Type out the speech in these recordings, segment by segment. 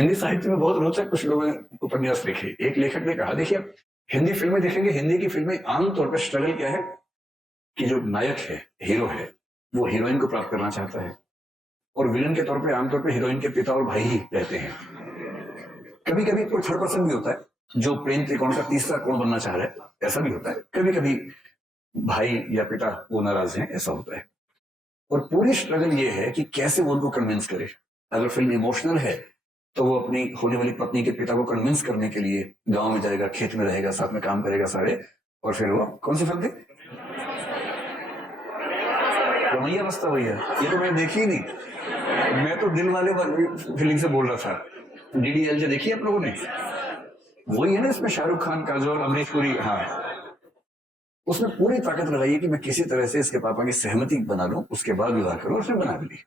हिंदी साहित्य में बहुत रोचक कुछ लोगों ने उपन्यास लिखे। एक लेखक ने कहा, देखिए आप हिंदी फिल्में देखेंगे, हिंदी की फिल्में आमतौर पर स्ट्रगल क्या है कि जो नायक है, हीरो है, वो हीरोइन को प्राप्त करना चाहता है और विलन के तौर पे आमतौर पे हीरोइन के पिता और भाई ही रहते हैं। कभी कभी कोई थर्ड पर्सन भी होता है जो प्रेम त्रिकोण का तीसरा कोण बनना चाह रहा है, ऐसा भी होता है। कभी कभी भाई या पिता वो नाराज हैं, ऐसा होता है। और पूरी स्ट्रगल ये है कि कैसे वो उनको कन्विंस करे। अगर फिल्म इमोशनल है तो वो अपनी होने वाली पत्नी के पिता को कन्विंस करने के लिए गांव में जाएगा, खेत में रहेगा, साथ में काम करेगा सारे, और फिर वो कौन सी फिल्म थी, रमैया बस्ता भैया, ये तो मैंने देखी ही नहीं। मैं तो दिल वाले फीलिंग से बोल रहा था। डीडीएल जो देखी आप लोगों ने, वही है ना इसमें शाहरुख खान, काजोल, अमरीश पुरी। हाँ, उसमें पूरी ताकत लगाई है कि मैं किसी तरह से इसके पापा की सहमति बना लूं, उसके बाद विवाह करूं, और फिर बना भी ली।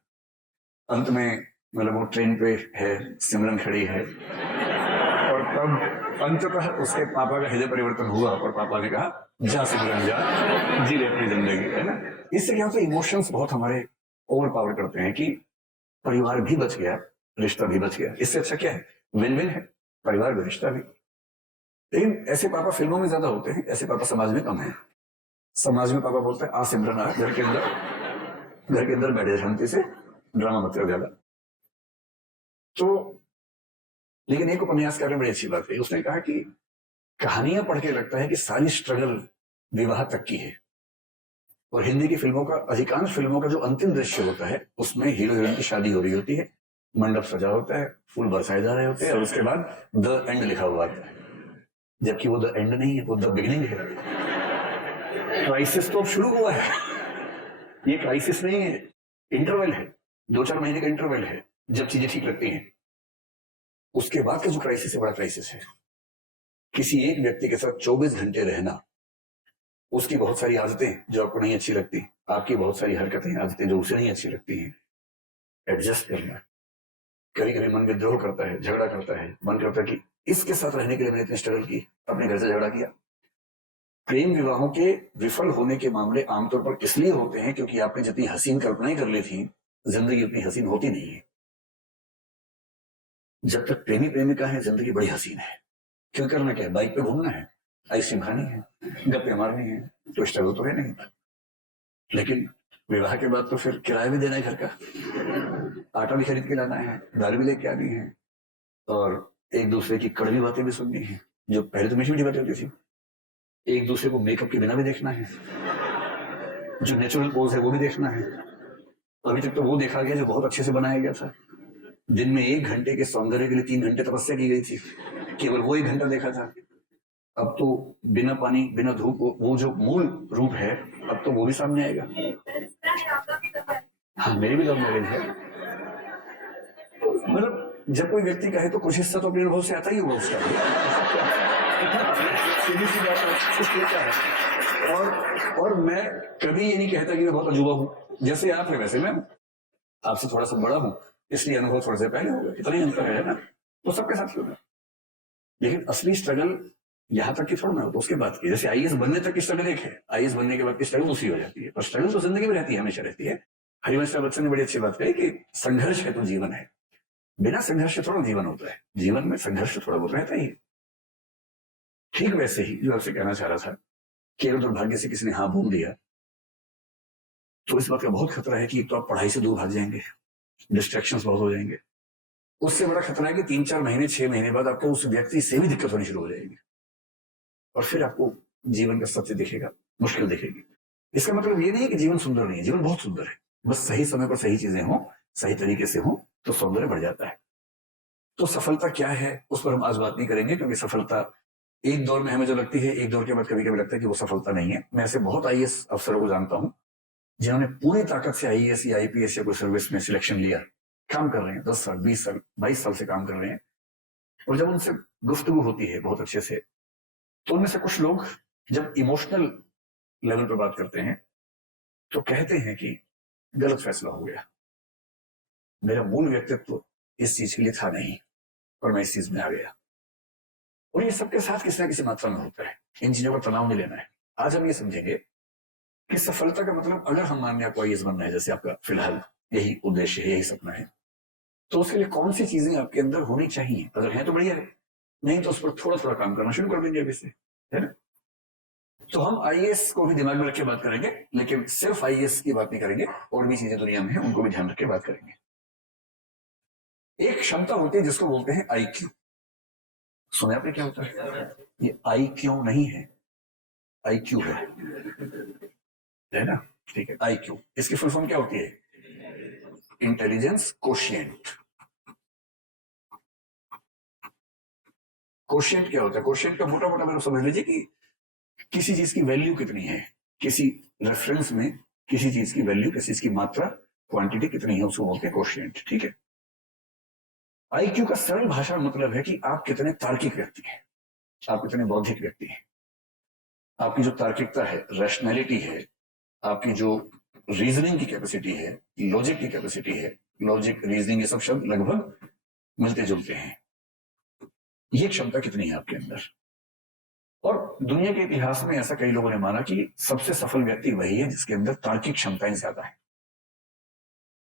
अंत में मतलब वो ट्रेन पे है, सिमरन खड़ी है, और तब अंततः उसके पापा का हृदय परिवर्तन हुआ और पापा ने कहा, जा सिमरन जा, जी ले अपनी जिंदगी, है ना। इससे क्या होता है, इमोशंस बहुत हमारे ओवर पावर करते हैं कि परिवार भी बच गया, रिश्ता भी बच गया। इससे अच्छा क्या है, विन विन है, परिवार भी रिश्ता भी। लेकिन ऐसे पापा फिल्मों में ज्यादा होते हैं, ऐसे पापा समाज में कम है। समाज में पापा बोलते हैं, आ सिमरन आ, घर के अंदर बैठे शांति से, ड्रामा मत कर ज्यादा। तो लेकिन एक उपन्यासकार ने बड़ी अच्छी बात कही। उसने कहा कि कहानियां पढ़ के लगता है कि सारी स्ट्रगल विवाह तक की है, और हिंदी की फिल्मों का, अधिकांश फिल्मों का जो अंतिम दृश्य होता है उसमें हीरो हीरोइन की शादी हो रही होती है, मंडप सजा होता है, फूल बरसाए जा रहे होते हैं, और उसके बाद द एंड लिखा हुआ आता है, जबकि वो द एंड नहीं है, वो द बिगिनिंग है। क्राइसिस तो अब शुरू हुआ है, ये क्राइसिस नहीं है, इंटरवल है, 2-4 महीने का इंटरवल है जब चीजें ठीक लगती हैं। उसके बाद का जो क्राइसिस है, बड़ा क्राइसिस है। किसी एक व्यक्ति के साथ 24 घंटे रहना, उसकी बहुत सारी आदतें जो आपको नहीं अच्छी लगती, आपकी बहुत सारी हरकतें, आदतें जो उसे नहीं अच्छी लगती हैं, एडजस्ट करना। कभी कभी मन विद्रोह करता है, झगड़ा करता है, मन करता है कि इसके साथ रहने के लिए मैंने इतनी स्ट्रगल की, अपने घर से झगड़ा किया। प्रेम विवाहों के विफल होने के मामले आमतौर पर इसलिए होते हैं क्योंकि आपने जितनी हसीन कल्पनाएं कर ली थी, जिंदगी उतनी हसीन होती नहीं है। जब तक प्रेमी प्रेमिका है, जिंदगी बड़ी हसीन है। क्यों, करना क्या है, बाइक पे घूमना है, आइसक्रीम खानी है, गप्पे मारनी है, तो स्ट्रगल तो है नहीं। लेकिन विवाह के बाद तो फिर किराया भी देना है घर का, आटा भी खरीद के लाना है, दाल भी लेके आनी है, और एक दूसरे की कड़वी बातें भी सुननी है, जो पहले तो मीठी मीठी बातें होती थी। एक दूसरे को मेकअप के बिना भी देखना है, जो नेचुरल पोज है वो भी देखना है। अभी तक तो वो देखा गया जो बहुत अच्छे से बनाया गया था। दिन में 1 घंटे के सौंदर्य के लिए 3 घंटे तपस्या की गई थी, केवल वो 1 घंटा देखा था। अब तो बिना पानी, बिना धूप, वो जो मूल रूप है, अब तो वो भी सामने आएगा। हाँ, मेरी भी लव मैरिज है। मतलब जब कोई व्यक्ति कहे तो कुछ हिस्सा तो अपने अनुभव से आता ही होगा उसका। सीधी सी बात है, इसलिए क्या है। और मैं कभी ये नहीं कहता कि मैं बहुत अजूबा हूँ, जैसे आप है वैसे मैं आपसे थोड़ा सा बड़ा हूँ, इसलिए अनुभव थोड़ा सा पहले होगा, इतना ही अंतर है ना, तो सबके साथ होगा। लेकिन असली स्ट्रगल यहां तक की थोड़ा ना हो, तो उसके बाद की, जैसे आईएएस बनने तक की स्ट्रगल एक है, आईएएस बनने के बाद की स्ट्रगल दूसरी हो जाती है, और स्ट्रगल तो जिंदगी में रहती है, हमेशा रहती है। हरिवंश बच्चन ने बड़ी अच्छी बात कही कि संघर्ष है तो जीवन है, बिना संघर्ष थोड़ा जीवन होता है, जीवन में संघर्ष थोड़ा बहुत रहता ही। ठीक वैसे ही जो आपसे कहना चाह रहा था, केवल दुर्भाग्य से किसी ने हाँ बोल दिया तो इस बात का बहुत खतरा है कि तो आप पढ़ाई से दूर भाग जाएंगे, डिस्ट्रैक्शंस बहुत हो जाएंगे। उससे बड़ा खतरा है कि 3-4 महीने, 6 महीने बाद आपको उस व्यक्ति से भी दिक्कत होनी शुरू हो जाएगी, और फिर आपको जीवन का सत्य दिखेगा, मुश्किल दिखेगी। इसका मतलब ये नहीं कि जीवन सुंदर नहीं है, जीवन बहुत सुंदर है, बस सही समय पर सही चीजें हों, सही तरीके से हों तो सौंदर्य बढ़ जाता है। तो सफलता क्या है उस पर हम आज बात नहीं करेंगे, क्योंकि सफलता एक दौर में हमें जो लगती है, एक दौर के बाद कभी कभी लगता है कि वो सफलता नहीं है। मैं ऐसे बहुत आईएएस अफसरों को जानता हूं जिन्होंने पूरी ताकत से आईएएस या आईपीएस या कोई सर्विस में सिलेक्शन लिया, काम कर रहे हैं 10 साल, 20 साल, 22 साल से काम कर रहे हैं, और जब उनसे गुफ्तगू होती है बहुत अच्छे से, तो उनमें से कुछ लोग जब इमोशनल लेवल पर बात करते हैं तो कहते हैं कि गलत फैसला हो गया, मेरा मूल व्यक्तित्व इस चीज के लिए था नहीं, और मैं इस चीज में आ गया। और ये सबके साथ किसी ना किसी मात्रा में होता है, इन चीजों का तनाव नहीं लेना है। आज हम ये समझेंगे कि सफलता का मतलब, अगर हम मान लें आपको आईएएस बनना है, जैसे आपका फिलहाल यही उद्देश्य है, यही सपना है, तो उसके लिए कौन सी चीजें आपके अंदर होनी चाहिए? अगर है तो बढ़िया है, नहीं तो उस पर थोड़ा थोड़ा काम करना शुरू कर देंगे अभी से, है ना? तो हम आईएएस को भी दिमाग में रख के बात करेंगे, लेकिन सिर्फ आईएएस की बात नहीं करेंगे, और भी चीजें दुनिया में है उनको भी ध्यान रख के बात करेंगे। एक क्षमता होती है जिसको बोलते हैं आईक्यू। सुना आपने क्या होता है? ये आईक्यू नहीं है, आईक्यू है ना? ठीक है, आईक्यू इसकी फुल फॉर्म क्या होती है? Intelligence quotient. कोशिएंट क्या होता है? कोशिएंट का मोटा मोटा मैंने समझ लीजिए कि किसी चीज की वैल्यू कितनी है, किसी रेफरेंस में किसी चीज की वैल्यू, किसी चीज की मात्रा, क्वांटिटी कितनी है, उसको बोलते हैं कोशिएंट। ठीक है, आईक्यू का सरल भाषा में मतलब है कि आप कितने तार्किक व्यक्ति हैं, आप कितने बौद्धिक व्यक्ति हैं, आपकी जो तार्किकता है, रैशनैलिटी है, आपकी जो रीजनिंग की कैपेसिटी है, लॉजिक की कैपेसिटी है, लॉजिक, रीजनिंग, ये सब शब्द लगभग मिलते जुलते हैं। ये क्षमता कितनी है आपके अंदर? और दुनिया के इतिहास में ऐसा कई लोगों ने माना कि सबसे सफल व्यक्ति वही है जिसके अंदर तार्किक क्षमताएं ज्यादा है।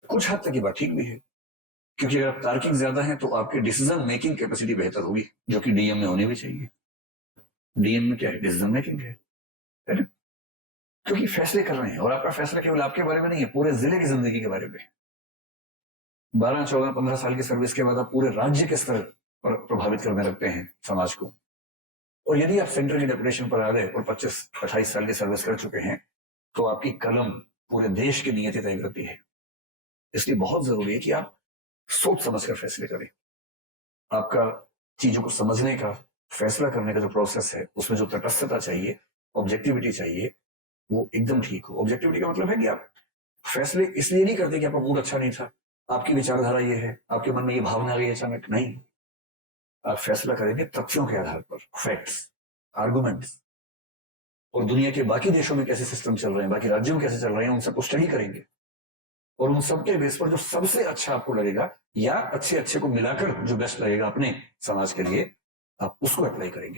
कुछ हद तक ये बात ठीक भी है, क्योंकि अगर आप तार्किक ज्यादा है तो आपकी डिसीजन मेकिंग कैपेसिटी बेहतर होगी, जो कि डीएम में होनी भी चाहिए। डीएम में क्या है? डिसीजन मेकिंग है ना? क्योंकि फैसले कर रहे हैं, और आपका फैसला केवल आपके बारे में नहीं है, पूरे जिले की जिंदगी के बारे में। 12, 14, 15 साल की सर्विस के बाद आप पूरे राज्य के स्तर पर प्रभावित करने लगते हैं समाज को। और यदि आप सेंटर की डेपुटेशन पर आ गए और 25-28 साल की सर्विस कर चुके हैं, तो आपकी कलम पूरे देश की नीयति तय करती है। इसलिए बहुत जरूरी है कि आप सोच समझकर फैसले करें। आपका चीजों को समझने का, फैसला करने का जो प्रोसेस है, उसमें जो तटस्थता चाहिए, ऑब्जेक्टिविटी चाहिए, वो एकदम ठीक हो। ऑब्जेक्टिविटी का मतलब है कि आप फैसले इसलिए नहीं करते कि आपका मूड अच्छा नहीं था, आपकी विचारधारा ये है, आपके मन में ये भावना आ गई अचानक, नहीं। आप फैसला करेंगे तथ्यों के आधार पर, फैक्ट्स, आर्गुमेंट्स, और दुनिया के बाकी देशों में कैसे सिस्टम चल रहे हैं, बाकी राज्यों में कैसे चल रहे हैं, उन सबको स्टडी करेंगे, और उन सबके बेस पर जो सबसे अच्छा आपको लगेगा, या अच्छे अच्छे को मिलाकर जो बेस्ट लगेगा अपने समाज के लिए, आप उसको अप्लाई करेंगे।